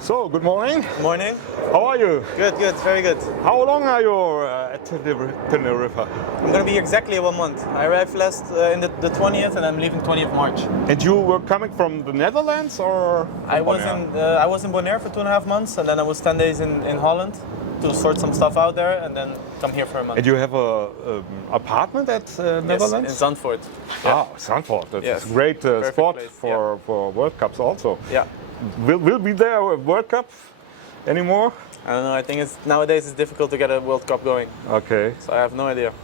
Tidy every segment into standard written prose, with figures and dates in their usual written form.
So, good morning. Morning. How are you? Good, very good. How long are you at Tenerife? I'm going to be exactly 1 month. I arrived last in the 20th and I'm leaving 20th March. And you were coming from the Netherlands or? I was in Bonaire for 2.5 months and then I was 10 days in Holland to sort some stuff out there and then come here for a month. And you have a apartment at Netherlands? Yes, in Zandvoort. Yeah. Ah, Zandvoort. That's yes. a great spot place. for World Cups also. Yeah. Will be there a World Cup anymore? I don't know. I think nowadays it's difficult to get a World Cup going. Okay. So I have no idea.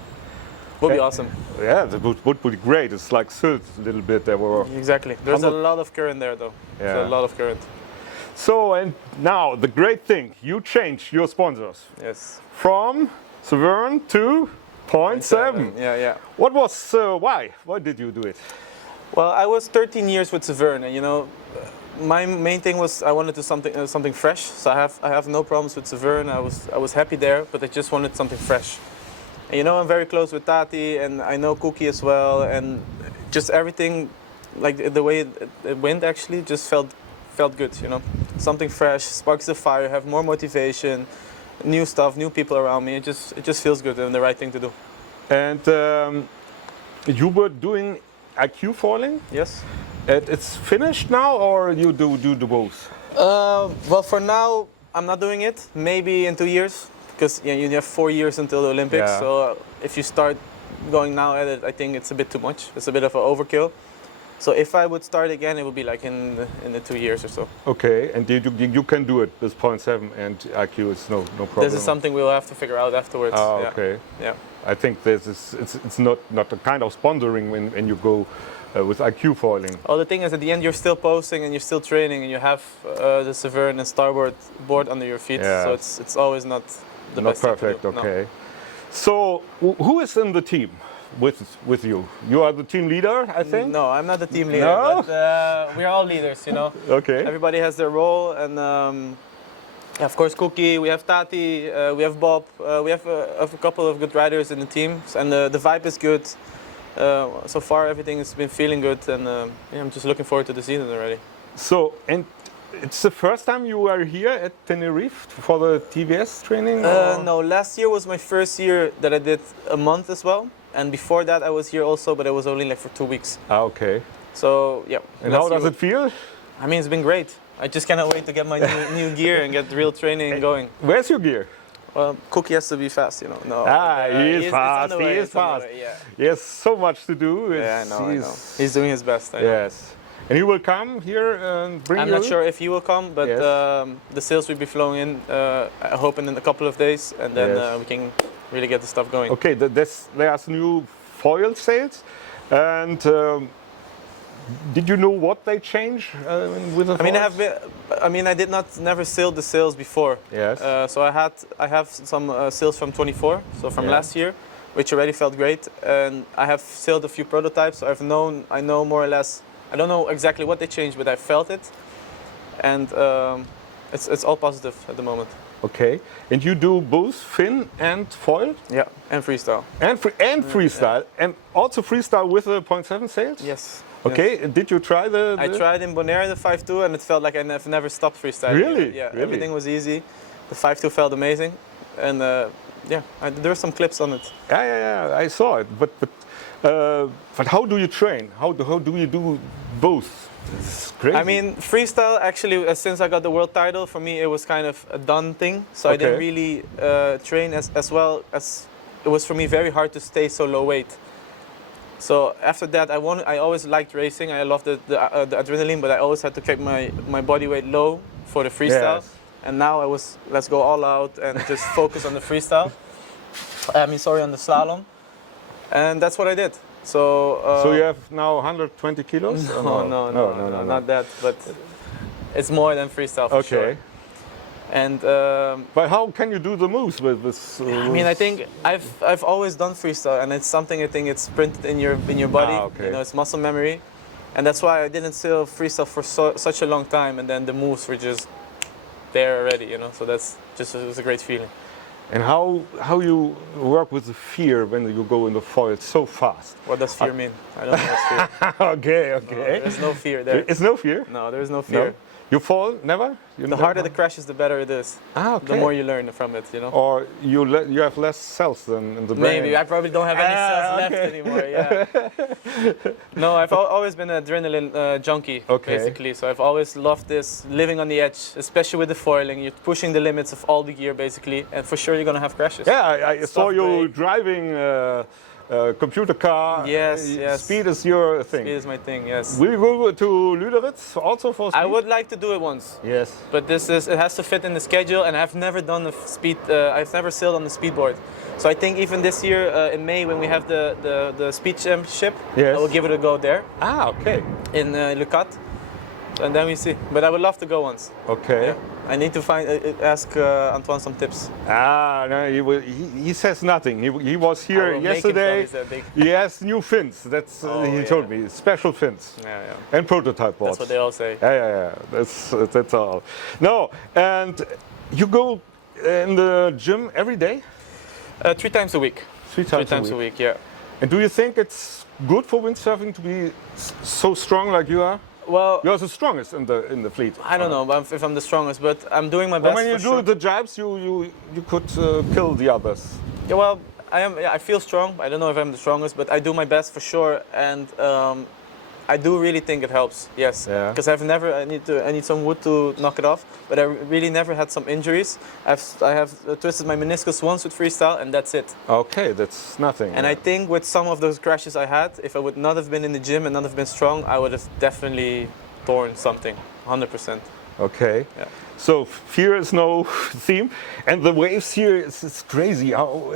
Would be awesome. Yeah, that would be great. It's like Sylt a little bit. There were exactly. There's a lot of current there though. Yeah. There's a lot of current. So, and now the great thing, you changed your sponsors. Yes. From Severn to 0.7. Yeah. What was, why? Why did you do it? Well, I was 13 years with Severn, and you know, my main thing was I wanted to something fresh. So I have no problems with Severn. I was happy there, but I just wanted something fresh. And you know, I'm very close with Tady, and I know Cookie as well, and just everything, like the way it went actually, just felt good. You know, something fresh, sparks the fire, have more motivation, new stuff, new people around me. It just feels good and the right thing to do. And you were doing IQ foiling? Yes. It's finished now, or you do the both? Well, for now, I'm not doing it. Maybe in 2 years, because you have 4 years until the Olympics. Yeah. So if you start going now at it, I think it's a bit too much. It's a bit of an overkill. So if I would start again, it would be like in the 2 years or so. Okay, and you can do it with 0.7 and IQ. It's no problem. This is something we'll have to figure out afterwards. Ah, okay. Yeah. I think it's not a kind of sponsoring when you go with IQ foiling. Oh, the thing is, at the end, you're still posing and you're still training, and you have the Severn and starboard board under your feet. Yeah. So it's always not the Not best thing perfect. to do. Okay. No. So who is in the team with you? You are the team leader, I think. No, I'm not the team leader. No? But we're all leaders, you know. Okay. Everybody has their role, and of course, Cookie. We have Tady. We have Bob. We have a couple of good riders in the team, and the vibe is good. So far, everything has been feeling good, and yeah, I'm just looking forward to the season already. So, and it's the first time you are here at Tenerife for the TVS training? No, last year was my first year that I did a month as well, and before that I was here also, but it was only like for 2 weeks. Ah, okay. So yeah. And how does it feel? I mean, it's been great. I just cannot wait to get my new gear and get real training going. Where's your gear? Well, Cookie has to be fast, you know. No, he is fast. He is fast. Yeah. He has so much to do. Yeah, I know. He's doing his best. I know. Yes. And he will come here and bring I'm you? not sure if he will come, but Yes. the sales will be flowing in, I hope in a couple of days, and then Yes. we can really get the stuff going. Okay, there's new foil sales, and did you know what they change with the foils? I did never sailed the sails before. Yes. So I have some sails from 24, so from Yeah. last year, which already felt great, and I have sailed a few prototypes. So I know more or less. I don't know exactly what they changed, but I felt it, and it's all positive at the moment. Okay, and you do both fin and foil? Yeah, and freestyle. And freestyle, and also freestyle with the 0.7 sails? Yes. Okay, Yes. did you try the... I tried in Bonaire the 5.2 and it felt like I never stopped freestyling. Really? Yeah, Really? everything was easy. The 5.2 felt amazing, and yeah, there were some clips on it. Yeah, I saw it, but how do you train? How do you do both? It's crazy. I mean, freestyle actually, since I got the world title, for me it was kind of a done thing. So I didn't really train as well as it was for me very hard to stay so low weight. So after that, I always liked racing. I loved the adrenaline, but I always had to keep my body weight low for the freestyle. Yes. And now let's go all out and just focus on the freestyle. On the slalom. And that's what I did. So you have now 120 kilos? No, not that, but it's more than freestyle for sure. Okay. And but how can you do the moves with this? I mean, I think I've always done freestyle, and it's something I think it's printed in your body. Ah, okay. You know, it's muscle memory, and that's why I didn't sail freestyle for such a long time, and then the moves were just there already. You know, so it was a great feeling. And how you work with the fear when you go in the foil so fast? What does fear mean? I don't know what's fear. Okay. No, there's no fear there. It's no fear? No, there's no fear. You fall? Never? You The harder the crash is, the better it is. Ah, okay. The more you learn from it, you know. Or you have less cells than in the brain. Maybe I probably don't have any cells left anymore. Yeah. No, I've always been an adrenaline junkie, basically. So I've always loved this, living on the edge, especially with the foiling. You're pushing the limits of all the gear, basically, and for sure you're gonna have crashes. Yeah, I saw you driving a computer car. Yes. Speed is your thing. Speed is my thing. Yes. Will you go to Lüderitz also for speed? I would like to do it once. Yes. But it has to fit in the schedule, and I've never done I've never sailed on the speedboard. So I think even this year in May, when we have the speed championship, yes. I will give it a go there. Ah, okay. In Lucat, and then we see. But I would love to go once. Okay. Yeah. I need to ask Antoine some tips. Ah, no, he says nothing. He was here yesterday. He has new fins. That's he told me special fins. Yeah. And prototype boards. That's what they all say. Yeah. That's all. No, and you go in the gym every day? 3 times a week. 3 times a week. Yeah. And do you think it's good for windsurfing to be so strong like you are? Well, you're the strongest in the fleet. I don't know if I'm the strongest, but I'm doing my best. When you do the jibes, you could kill the others. Yeah, well, I feel strong. I don't know if I'm the strongest, but I do my best for sure, and I do really think it helps. Yes, because I need some wood to knock it off, but I really never had some injuries. I have twisted my meniscus once with freestyle, and that's it. Okay, that's nothing. And I think with some of those crashes I had, if I would not have been in the gym and not have been strong, I would have definitely torn something, 100%. Okay. Yeah. So fear is no theme, and the waves here is crazy. How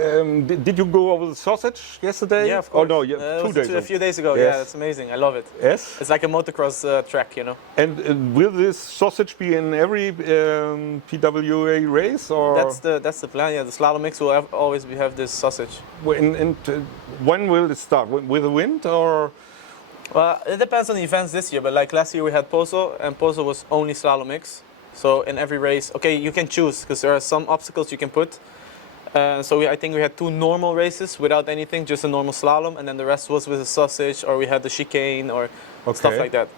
did you go over the sausage yesterday? Yeah, of course. Oh no, 2 days. A few days ago. Yes. Yeah, that's amazing. I love it. Yes. It's like a motocross track, you know. And will this sausage be in every PWA race, or? That's the plan. Yeah, the slalom mix will always have this sausage. When will it start? With the wind, or? Well, it depends on the events this year. But like last year, we had Pozo, and Pozo was only slalom mix. So in every race, okay, you can choose because there are some obstacles you can put. So I think we had 2 normal races without anything, just a normal slalom, and then the rest was with a sausage, or we had the chicane, or stuff like that.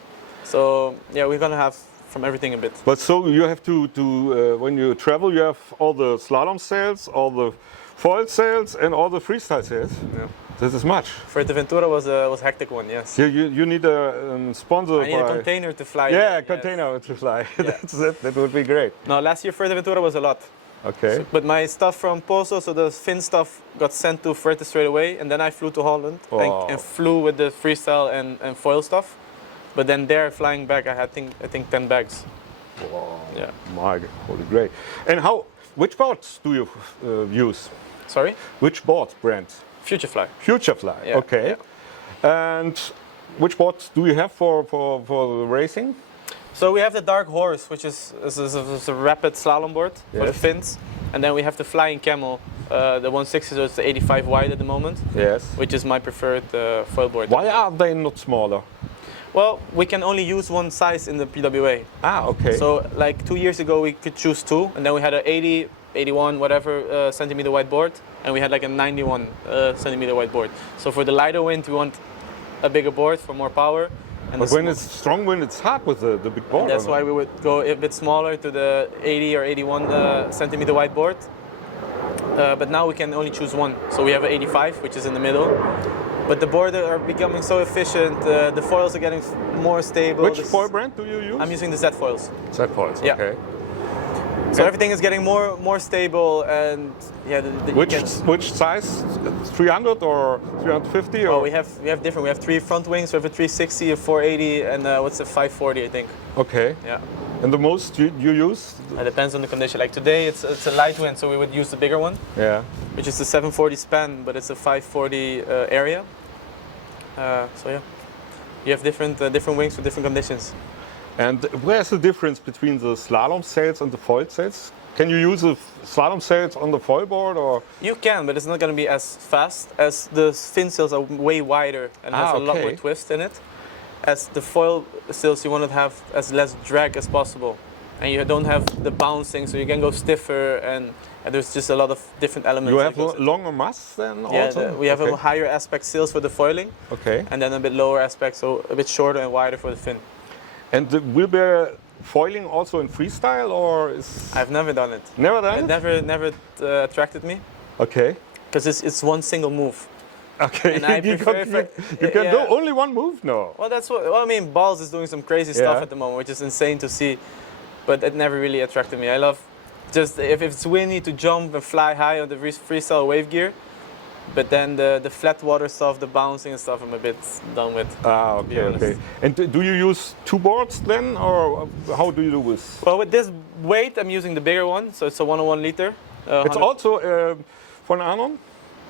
So yeah, we're gonna have from everything a bit. But so you have to when you travel, you have all the slalom sails, all the foil sails, and all the freestyle sails. Yeah. This is much. Fuerteventura was a hectic one, yes. You need a sponsor. I need a container to fly. Yeah, a container to fly. Yeah. That's it. That would be great. No, last year Fuerteventura was a lot. Okay. So, but my stuff from Pozo, so the fin stuff got sent to Fuerte straight away, and then I flew to Holland and flew with the freestyle and foil stuff. But then there, flying back, I think 10 bags. Wow. Yeah. My God, holy great. And which boards do you use? Sorry? Which board brand? Futurefly. Futurefly, yeah, okay. Yeah. And which boards do you have for the racing? So we have the Dark Horse, which is a rapid slalom board for the fins. And then we have the Flying Camel, the 160, so it's the 85 wide at the moment. Yes. Which is my preferred foil board. Why are they not smaller? Well, we can only use one size in the PWA. Ah, okay. So like 2 years ago, we could choose 2, and then we had an 80, 81, whatever centimeter wide board, and we had like a 91 centimeter wide board. So for the lighter wind, we want a bigger board for more power. And but when it's strong wind, it's hard with the big board. That's why we would go a bit smaller to the 80 or 81 centimeter wide board. But now we can only choose one. So we have an 85, which is in the middle. But the boards are becoming so efficient. The foils are getting more stable. Which foil brand do you use? I'm using the Z foils. Z foils, yeah. Okay. So everything is getting more stable, and yeah. Which size? 300 or 350? Oh, we have different. We have 3 front wings. We have a 360, a 480, and what's a 540, I think. Okay. Yeah. And the most you use? It depends on the condition. Like today, it's a light wind, so we would use the bigger one. Yeah. Which is the 740 span, but it's a 540 area. So yeah, you have different wings for different conditions. And where's the difference between the slalom sails and the foil sails? Can you use the slalom sails on the foil board, or? You can, but it's not going to be as fast, as the fin sails are way wider and has a lot more twist in it. As the foil sails, you want to have as less drag as possible, and you don't have the bouncing, so you can go stiffer, and there's just a lot of different elements. You have longer masts then? Yeah, also? We have a higher aspect sails for the foiling. Okay. And then a bit lower aspect, so a bit shorter and wider for the fin. And will there foiling also in freestyle, or is I've never done it. never done it? Never attracted me Okay. because it's one single move. Okay. And I you prefer you can do only one move? No. Well, that's what. Well, I mean, Balls is doing some crazy stuff Yeah. at the moment, which is insane to see. But it never really attracted me. I love just if it's windy to jump and fly high on the freestyle wave gear. But then the flat water stuff, the bouncing and stuff, I'm a bit done with. Ah, to be okay, honest. okay. And do you use two boards then, or how do you do this? Well, with this weight, I'm using the bigger one, so it's a 101 liter. It's 100 also von Anon?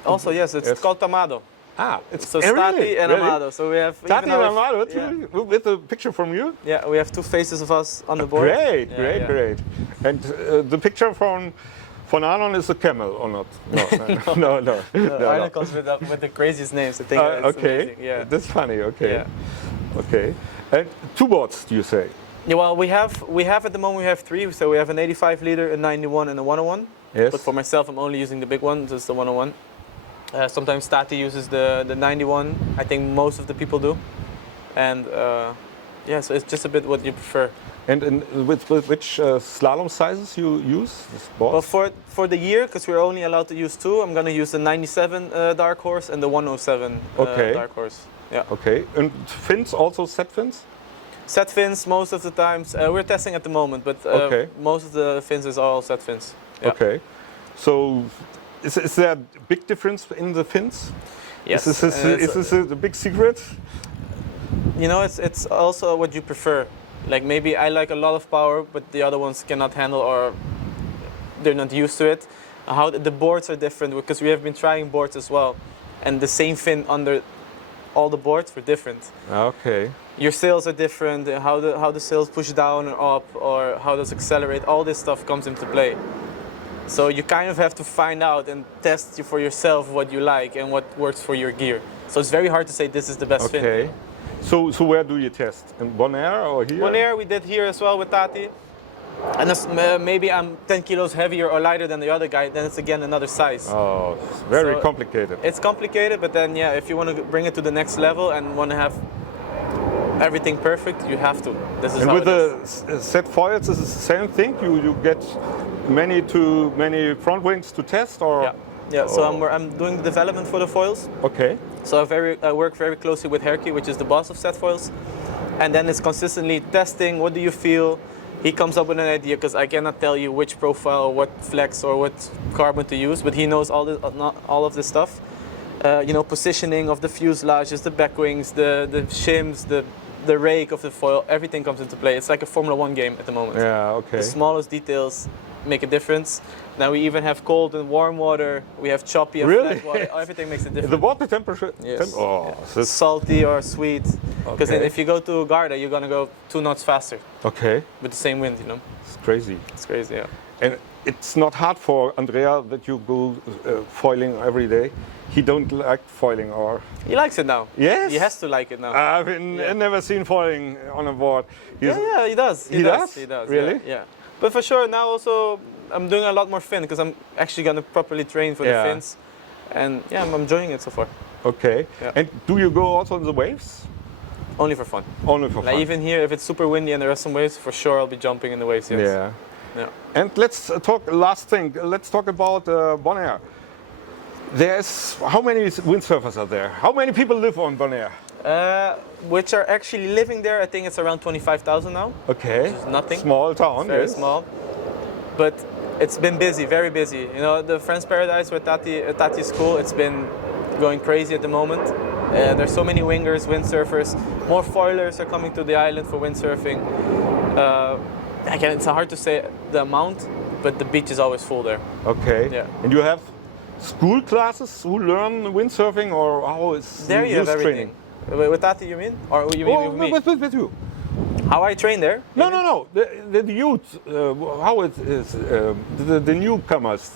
Also, yes, it's called Amado. Ah, it's So really? Tady and Really? Amado. So we have Tady even and though Amado, it's- too, with a picture from you? Yeah, we have two faces of us on the board. Great, Yeah, great, yeah. great. And the picture from von Anon is a camel, or not? No, no, no. no, Articles with the craziest names. I think it's okay, amazing. Yeah. that's funny. Okay, Yeah. okay. And two boards, do you say? Yeah, well, we have at the moment we have three. So we have an 85 liter, a 91, and a 101. Yes. But for myself, I'm only using the big one, just the 101. Sometimes Tady uses the 91. I think most of the people do. And yeah, so it's just a bit what you prefer. And with which slalom sizes you use this board? Well, for the year, because we're only allowed to use two, I'm gonna use the 97 dark horse and the 107 Okay. dark horse. Yeah. Okay. And fins also set fins? Set fins most of the times. We're testing at the moment, but Okay. most of the fins is all set fins. Yeah. Okay. So is there a big difference in the fins? Yes. Is this the big secret? You know, it's also what you prefer. Like maybe I like a lot of power, but the other ones cannot handle or they're not used to it. How the boards are different because we have been trying boards as well, and the same fin under all the boards were different. Okay. Your sails are different. How the sails push down or up, or how does accelerate. All this stuff comes into play. So you kind of have to find out and test for yourself what you like and what works for your gear. So it's very hard to say this is the best fin. Okay. So where do you test? In Bonaire or here? Bonaire we did here as well with Tady. And maybe I'm 10 kilos heavier or lighter than the other guy, then it's again another size. Oh, it's very So complicated. It's complicated, but then yeah, if you want to bring it to the next level and want to have everything perfect, you have to. This is And how with it the is. set foils, is it the same thing? You get many front wings to test, or? Yeah, yeah. So Oh. I'm doing the development for the foils. Okay. So I work very closely with Herky, which is the boss of set foils, and then it's consistently testing. What do you feel? He comes up with an idea because I cannot tell you which profile, or what flex, or what carbon to use, but he knows all of this stuff. You know, positioning of the fuselages, the back wings, the shims, the rake of the foil, everything comes into play. It's like a Formula 1 game at the moment. Yeah. Okay. The smallest details make a difference. Now we even have cold and warm water. We have choppy and Really? flat water. Everything makes a difference. The water temperature. Yes. Oh, Yeah. this- Salty or sweet. Because Okay. if you go to Garda, you're gonna go 2 knots faster okay. with the same wind. You know, It's crazy. it's crazy. Yeah. And it's not hard for Andrea that you go foiling every day. He don't like foiling, or? He likes it now. Yes. He has to like it now. I've never seen foiling on a board. He's- yeah, he does. He does? He does. Really? Yeah. Yeah. But for sure, now also I'm doing a lot more fin because I'm actually gonna properly train for Yeah. the fins, and yeah, I'm enjoying it so far. Okay. Yeah. And do you go also on the waves? Only for fun. Only for Like fun. even here, if it's super windy and there are some waves, for sure I'll be jumping in the waves. Yes. Yeah. Yeah. And let's talk last thing. Let's talk about Bonaire. There's how many windsurfers are there? How many people live on Bonaire? Which are actually living there. I think it's around 25,000 now. Okay. Which is nothing. Small town. Very yes. small. But it's been busy, very busy. You know, the Friends Paradise where Tady's school, it's been going crazy at the moment. There's so many wingers, windsurfers. More foilers are coming to the island for windsurfing. Again, it's hard to say the amount, but the beach is always full there. Okay. Yeah. And you have school classes who learn windsurfing, or how is There you have youth everything. training? With Tady, you mean? Or you mean Oh, with me? with you. How I train there? No. The youth, how it is, the newcomers.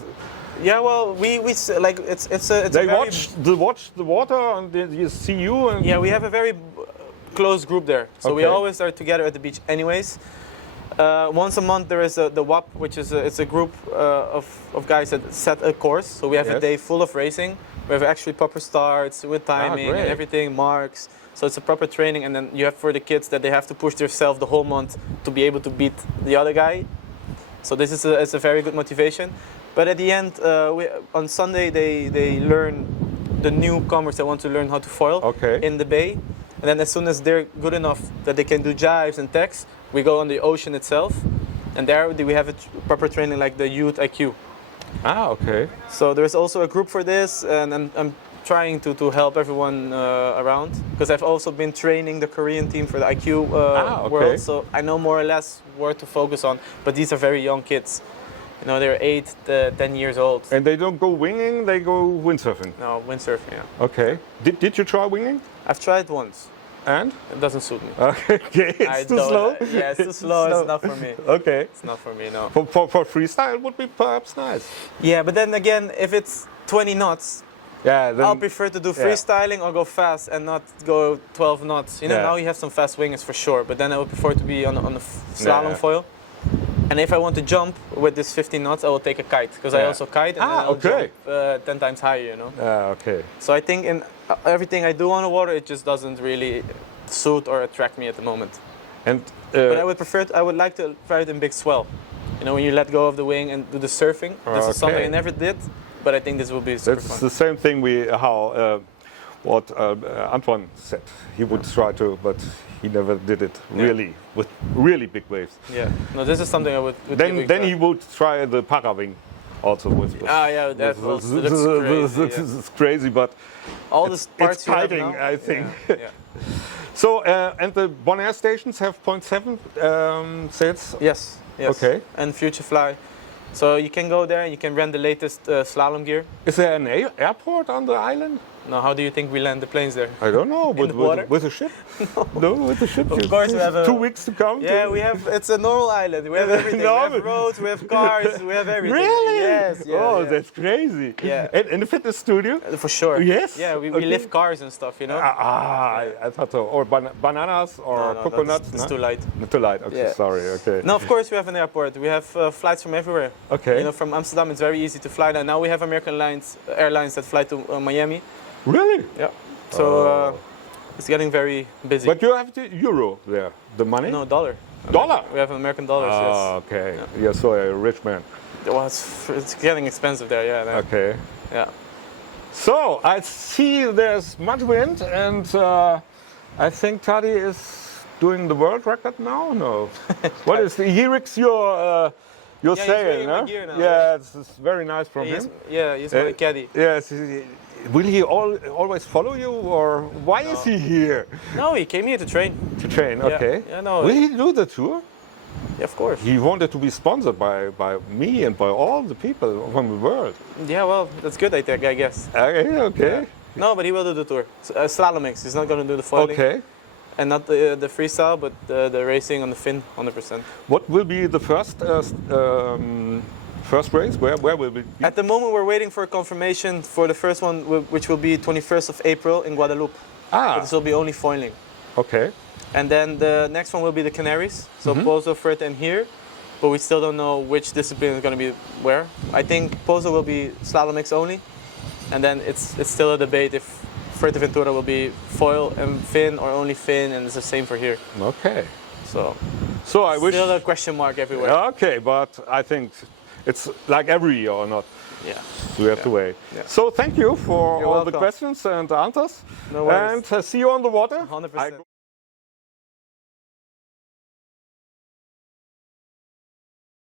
Yeah, well, we like it's a They very, watch the water and they see you. And Yeah, we have a very close group there, so we Okay. always are together at the beach. Anyways, once a month there is the WAP, which is it's a group of guys that set a course. So we have a Yes. day full of racing. We have actually proper starts with timing and great. everything, marks, So it's a proper training, and then you have for the kids that they have to push themselves the whole month to be able to beat the other guy. So this is it's a very good motivation. But at the end, on Sunday they learn the newcomers that want to learn how to foil in the bay. And then as soon as they're good enough that they can do jives and tacks, we go on the ocean itself. And there we have a proper training like the youth IQ. Ah, okay. So there's also a group for this, and I'm trying to help everyone around, because I've also been training the Korean team for the IQ world, so I know more or less where to focus on. But these are very young kids. You know, they're 8 to 10 years old. And they don't go winging, they go windsurfing? No, windsurfing, yeah. Okay. Did you try winging? I've tried once. And? It doesn't suit me. Okay, it's too slow? Yeah, it's too slow, it's not for me. Okay. It's not for me, no. For freestyle it would be perhaps nice. Yeah, but then again, if it's 20 knots, then I'll prefer to do freestyling or go fast and not go 12 knots. You know, now you have some fast wingers for sure, but then I would prefer to be on the slalom foil. And if I want to jump with this 15 knots, I will take a kite, because I also kite and I'll jump 10 times higher, you know. Okay. So I think in everything I do on the water, it just doesn't really suit or attract me at the moment. And but I would like to try it in big swell. You know, when you let go of the wing and do the surfing. This is something I never did, but I think this will be super fun. That's the same thing what Antoine said. He would try to, but he never did it really with really big waves. Yeah. No, this is something I would then he would try the para wing also with. Yeah, that looks crazy. It's crazy, but all this parts it's fighting, I think. Yeah. So and the Bonaire stations have 0.7 sets. Yes. Okay. And Future Fly. So you can go there and you can rent the latest slalom gear. Is there an airport on the island? No, how do you think we land the planes there? I don't know. In the water? With a ship? No, with a ship. Of course, we have 2 weeks to come. Yeah, we have. It's a normal island. We have everything. We have roads. We have cars. We have everything. Really? Yes. Yeah, that's crazy. Yeah. And the fitness studio? For sure. Yes. Yeah, we lift cars and stuff. You know. I thought so. Or bananas or coconuts. It's too light. Too light. Okay. Sorry. Okay. No, of course we have an airport. We have flights from everywhere. Okay. You know, from Amsterdam, it's very easy to fly. Now we have American airlines that fly to Miami. Really? Yeah. So it's getting very busy. But you have the euro there, the money? No, dollar. Dollar? We have American dollars, yes. Okay. You're so a rich man. Well, it's getting expensive there, yeah. Okay. Yeah. So, I see there's much wind, and I think Tady is doing the world record now? No. What is the Eric's your sail, no? Yeah, it's very nice from him. He's my caddy. Yes. Will he always follow you, or why is he here? No, he came here to train. To train, okay. Yeah, no. Will he do the tour? Yeah, of course. He wanted to be sponsored by me and by all the people from the world. Yeah, well, that's good, I guess. Okay. Yeah. No, but he will do the tour. Slalom mix. He's not going to do the foiling. Okay. And not the freestyle, but the racing on the fin, 100%. What will be the first race? Where will it be? At the moment, we're waiting for a confirmation for the first one, which will be 21st of April in Guadeloupe. But this will be only foiling. Okay. And then the next one will be the Canaries. So Pozo, Furt, and here. But we still don't know which discipline is going to be where. I think Pozo will be slalom mix only. And then it's still a debate if Fuerteventura will be foil and fin or only fin, and it's the same for here. Okay. So I wish. Still a question mark everywhere. Okay, but I think it's like every year or not. Yeah. We have to wait. Yeah. So thank you for all the questions and answers. No worries. And see you on the water. 100%.